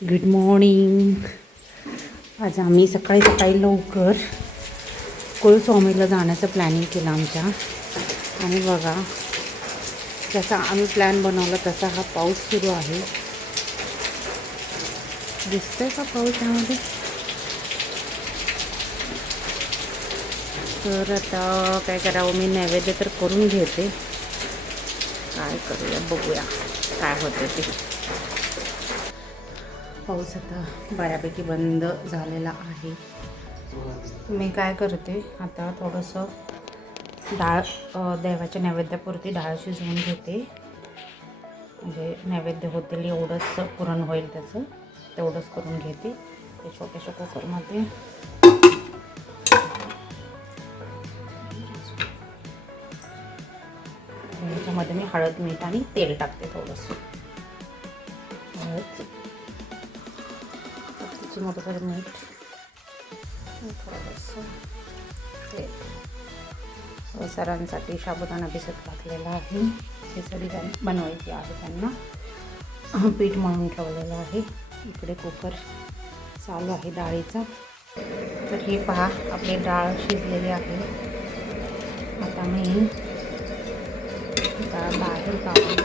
Good morning आज आम्ही सकाळी सकाळी लवकर कुळस्वामीला जाण्याचं प्लॅनिंग केलं आमच्या. आणि बघा जसा आम्ही प्लॅन बनवला तसा हा पाऊस सुरू आहे. दिसतोय का पाऊस यामध्ये तर आता काय करावं मी नैवेद्य तर करून घेते. काय करूया बघूया काय होतं ते. पाऊस आता बऱ्यापैकी बंद झालेला आहे. मी काय करते आता थोडंसं डाळ देवाच्या नैवेद्यापुरती डाळ शिजवून घेते. म्हणजे नैवेद्य होतील एवढंच पुरण होईल त्याचं तेवढंच करून घेते. ते छोट्याशा कुकरमध्ये आणि ह्याच्यामध्ये मी हळद मीठ आणि तेल टाकते थोडंसं. तिची मोठं मीठ आणि थोडंसं तेल सरांसाठी साबुदाणा भिजत घातलेला आहे. हे सगळी त्यांना बनवायची आहे त्यांना. पीठ मळून ठेवलेलं आहे. इकडे कुकर चालू आहे डाळीचा. तर हे पहा आपली डाळ शिजलेली आहे. आता मी डाळ बाहेर काढून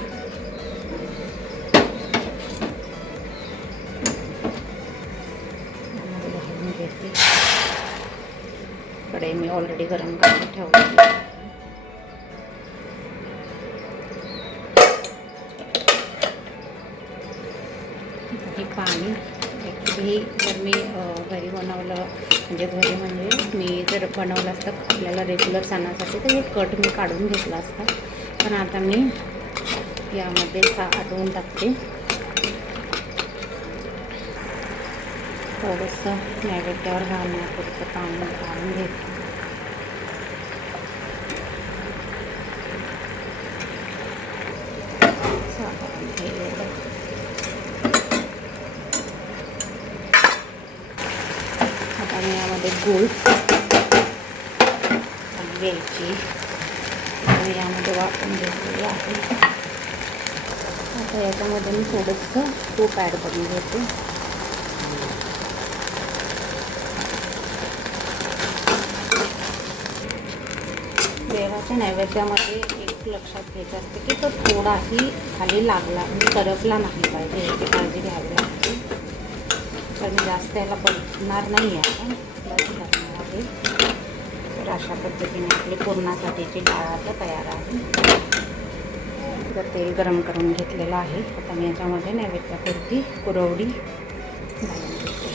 कडे मी ऑलरेडी गरम करून ठेवलेली. हे पाणी ॲक्च्युली जर मी घरी बनवलं म्हणजे घरी म्हणजे मी जर बनवलं असतं आपल्याला रेग्युलर सणासाठी तर हे कट मी काढून घेतला असता. पण आता मी यामध्ये सा आटवून टाकते. थोडंसं नैवेद्यावर घालण्यापुरतं पाणी काढून घेते. आता यामध्ये गुळ वेलची. आणि यामध्ये वाटून घेतलेली आहे. आता याच्यामध्ये मी थोडंसं तूप ॲड करून घेते. देवाच्या नैवेद्यामध्ये एक लक्षात घ्यायचं असते की तो थोडाही खाली लागला म्हणजे करपला नाही पाहिजे याची काळजी घ्यावी लागते. पण जास्त याला पडणार नाही आहे करणार आहे. तर अशा पद्धतीने आपली पुरणासाठीची डाळ आता तयार आहे. तर तेल गरम करून घेतलेलं आहे. आता मी याच्यामध्ये नैवेद्यापुरती कुरवडी घालून घेते.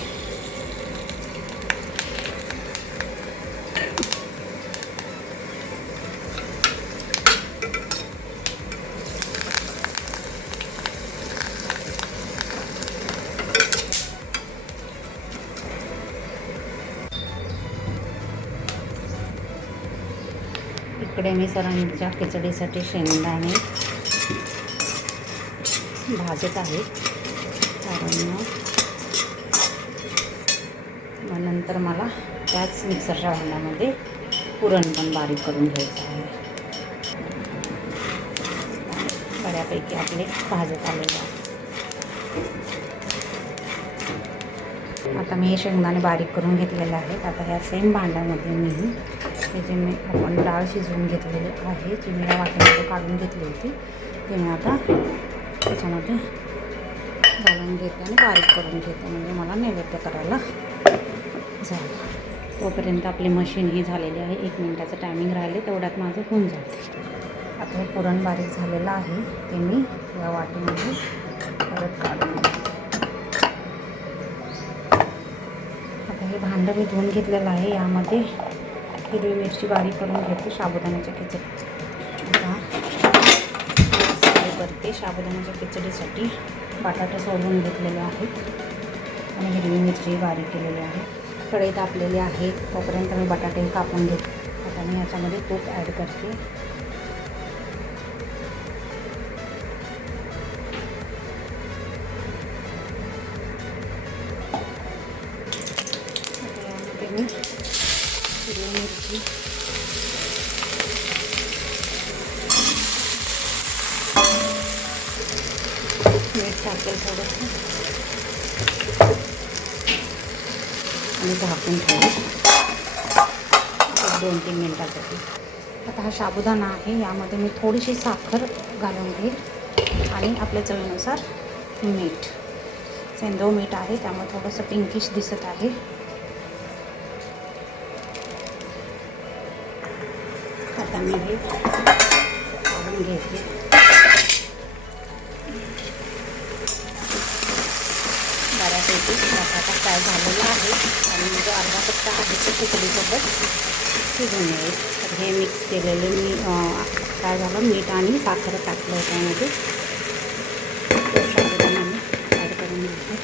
इकडे मी सरांच्या खिचडीसाठी शेंगदाणे भाजत आहे. कारण मग नंतर मला त्याच मिक्सरच्या भांड्यामध्ये पुरण पण बारीक करून घ्यायचं आहे. बऱ्यापैकी आपले भाजत आलेले आहे. आता मी हे शेंगदाणे बारीक करून घेतलेले आहेत. आता ह्या सेम भांड्यामध्ये मी हे जे मी आपण डाळ शिजवून घेतलेली आहे जी मी या वाटण्यामध्ये काढून घेतली होती ते मी आता त्याच्यामध्ये घालून घेते आणि बारीक करून घेते. म्हणजे मला नैवेद्य करायला झालं. तोपर्यंत आपली मशीन ही झालेली आहे. एक मिनटाचं टायमिंग राहिले तेवढ्यात माझं होऊन जाते आता हे पुरण बारीक झालेलं आहे. ते मी या वाटीमध्ये परत काढून आता हे भांडं मी धुवून घेतलेलं आहे. यामध्ये हिरवी मिरची बारीक करून घेते साबुदाण्याच्या खिचडी. आता करते साबुदाण्याच्या खिचडीसाठी. बटाटे सोलून घेतलेले आहेत. आणि हिरवी मिरची बारीक केलेली आहे. कढई तापलेली आहे. तोपर्यंत मी बटाटे कापून घेते. आता मी याच्यामध्ये तूप ॲड करते. हिरवी मीठ टाकेल थोडंसं आणि झाकून ठेवू दोन तीन मिनटासाठी आता हा साबुदाणा आहे यामध्ये मी थोडीशी साखर घालून घेईल आणि आपल्या चवीनुसार मीठ. सेंदव मीठ आहे त्यामुळे थोडंसं पिंकिश दिसत आहे. आता मी हे काढून घ्यायचे. बऱ्यापैकी बटाटा फ्राय झालेला आहे. आणि जो अर्धा कच्चा आहे तो खिचडीसोबत शिजून येईल तर हे मिक्स केलेलं मी काय झालं. मीठ आणि साखर टाकलं त्यामध्ये साबुदाणा मी ॲड करून घेते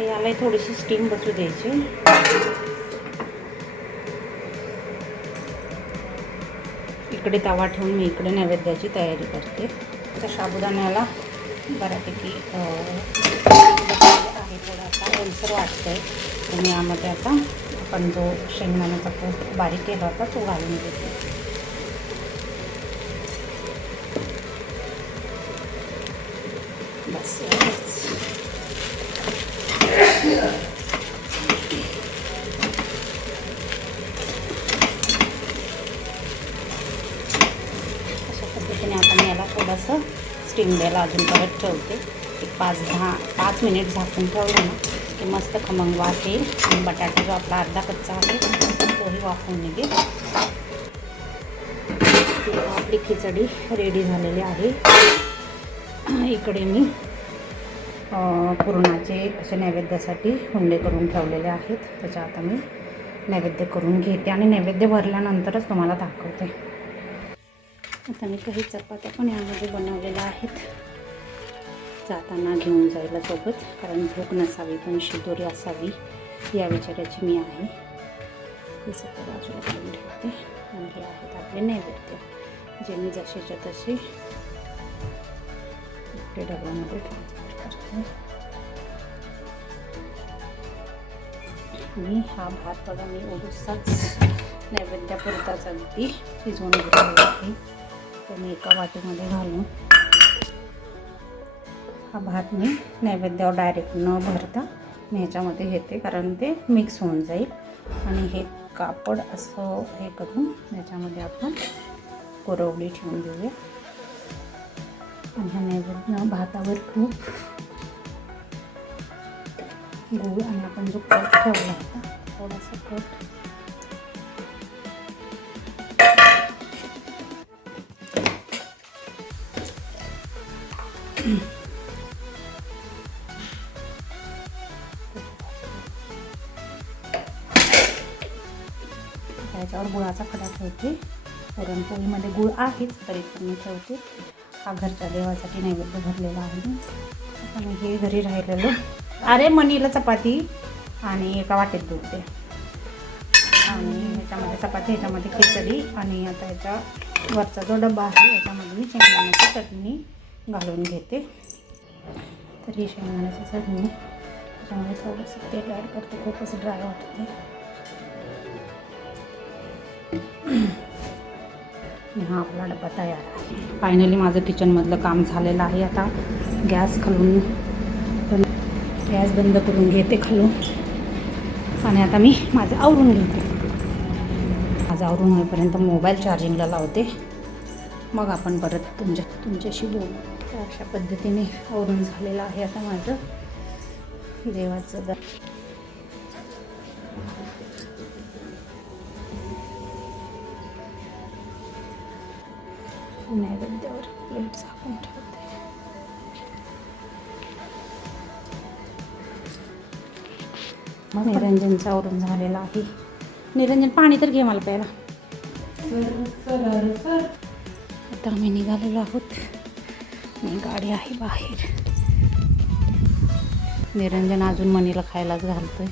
आता याला थोडीशी स्टीम बसू द्यायची. इकडे तवा ठेवून मी इकडे नैवेद्याची तयारी करते. त्या साबुदाण्याला बऱ्यापैकी आहे थोडासा ओलसर वाटतं आहे आणि यामध्ये आता आपण जो शेंगदाण्याचा कूट बारीक केला होता तो घालून घेतो. थोडंसं स्टीम द्यायला अजून परत ठेवते. एक पाच दहा पाच मिनिट झाकून ठेवलं ना की मस्त खमंग वाफ येईल आणि बटाटा जो आपला अर्धा कच्चा आहे तोही वाफवून निघेल. आपली खिचडी रेडी झालेली आहे. इकडे मी पुरणाचे असे नैवेद्यासाठी हुंडे करून ठेवलेले आहेत. त्याच्या आता मी नैवेद्य करून घेते आणि नैवेद्य भरल्यानंतरच तुम्हाला दाखवते. आता मी काही चपात्या पण यामध्ये बनवलेल्या आहेत. जाताना घेऊन जायला सोबत कारण भूक नसावी पण शिदोरी असावी या विचाराची मी आहे. हे सगळं बाजूला करून ठेवते. आणि हे आहेत आपले नैवेद्य जे मी जसेच्या तसे इकडे डब्यामध्ये ट्रान्सफर करते. आणि हा भात बघा मी ओडूसाच नैवेद्यापुरताच अगदी शिजवून घेतलेला आहे. तो मी एका वाटीमध्ये घालून हा भात मी नैवेद्यावर डायरेक्ट न भरता मी ह्याच्यामध्ये घेते कारण ते मिक्स होऊन जाईल. आणि हे कापड असं हे करून ह्याच्यामध्ये आपण कोरवडी ठेवून देऊया. आणि ह्या नैवेद्य भातावर तूप गुळ आणि आपण जो कट ठेवला होता थोडासा कट त्याच्यावर गुळाचा खडा ठेवते पुरणपोळीमध्ये गुळ आहेच तरी पण मी ठेवते. हा घरच्या देवासाठी नैवेद्य भरलेला आहे. आता मी हे घरी राहिलेलं. अरे मनीला चपाती आणि एका वाटेत दूध दे. आणि ह्याच्यामध्ये चपाती ह्याच्यामध्ये खिचडी आणि आता ह्याच्या वरचा जो डबा आहे याच्यामध्ये मी शेंगदाण्याची चटणी घालून घेते. तर ही शेंगदाण्याची चटणी. त्याच्यामध्ये थोडंसं तेल ॲड करते खूपच ड्राय वाटते आणि हा आपला डबा तयार आहे. फायनली माझं किचनमधलं काम झालेलं आहे. आता गॅस खालून गॅस बंद करून घेते खालून. आणि आता मी माझं आवरून घेते. माझं आवरून होईपर्यंत मोबाईल चार्जिंगला लावते. मग आपण परत तुमच्या तुमच्याशी बोलू. तर अशा पद्धतीने आवरून झालेलं आहे आता माझं. देवाचं नैवेद्यावर प्लेट झाकून ठेवते. मग निरंजनचं आवरून झालेलं आहे. निरंजन पाणी तर घे मला प्यायला. आता आम्ही निघालेलो आहोत. आणि गाडी आहे बाहेर. निरंजन अजून मनीला खायलाच घालतोय.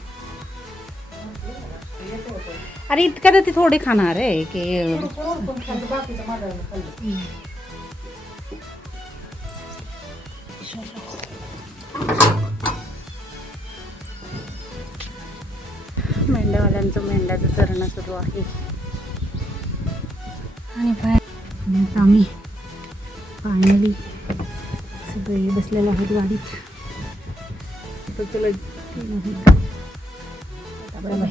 अरे इतक्या तर ती थोडी खाणार आहे की मेंढ्यावाल्यांचं मेंढ्याचं चरणं सुरू आहे. आणि बाहेर आम्ही फायनली सगळे बसलेलो आहेत गाडीत. तर चला बाय बाय.